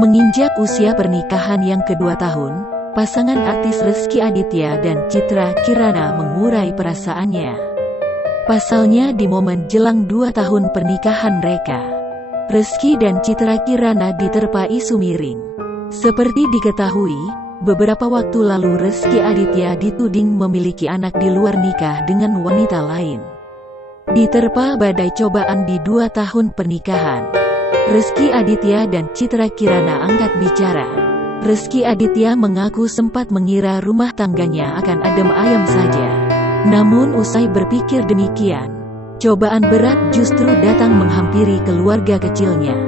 Menginjak usia pernikahan yang kedua tahun, pasangan artis Rezky Aditya dan Citra Kirana mengurai perasaannya. Pasalnya di momen jelang 2 tahun pernikahan mereka, Rezky dan Citra Kirana diterpa isu miring. Seperti diketahui, beberapa waktu lalu Rezky Aditya dituding memiliki anak di luar nikah dengan wanita lain. Diterpa badai cobaan di 2 tahun pernikahan, Rezky Aditya dan Citra Kirana angkat bicara. Rezky Aditya mengaku sempat mengira rumah tangganya akan adem ayem saja. Namun usai berpikir demikian, cobaan berat justru datang menghampiri keluarga kecilnya.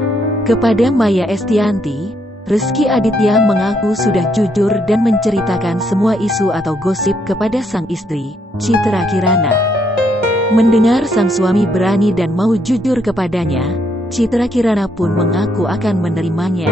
Kepada Maya Estianty, Rezky Aditya mengaku sudah jujur dan menceritakan semua isu atau gosip kepada sang istri, Citra Kirana. Mendengar sang suami berani dan mau jujur kepadanya, Citra Kirana pun mengaku akan menerimanya.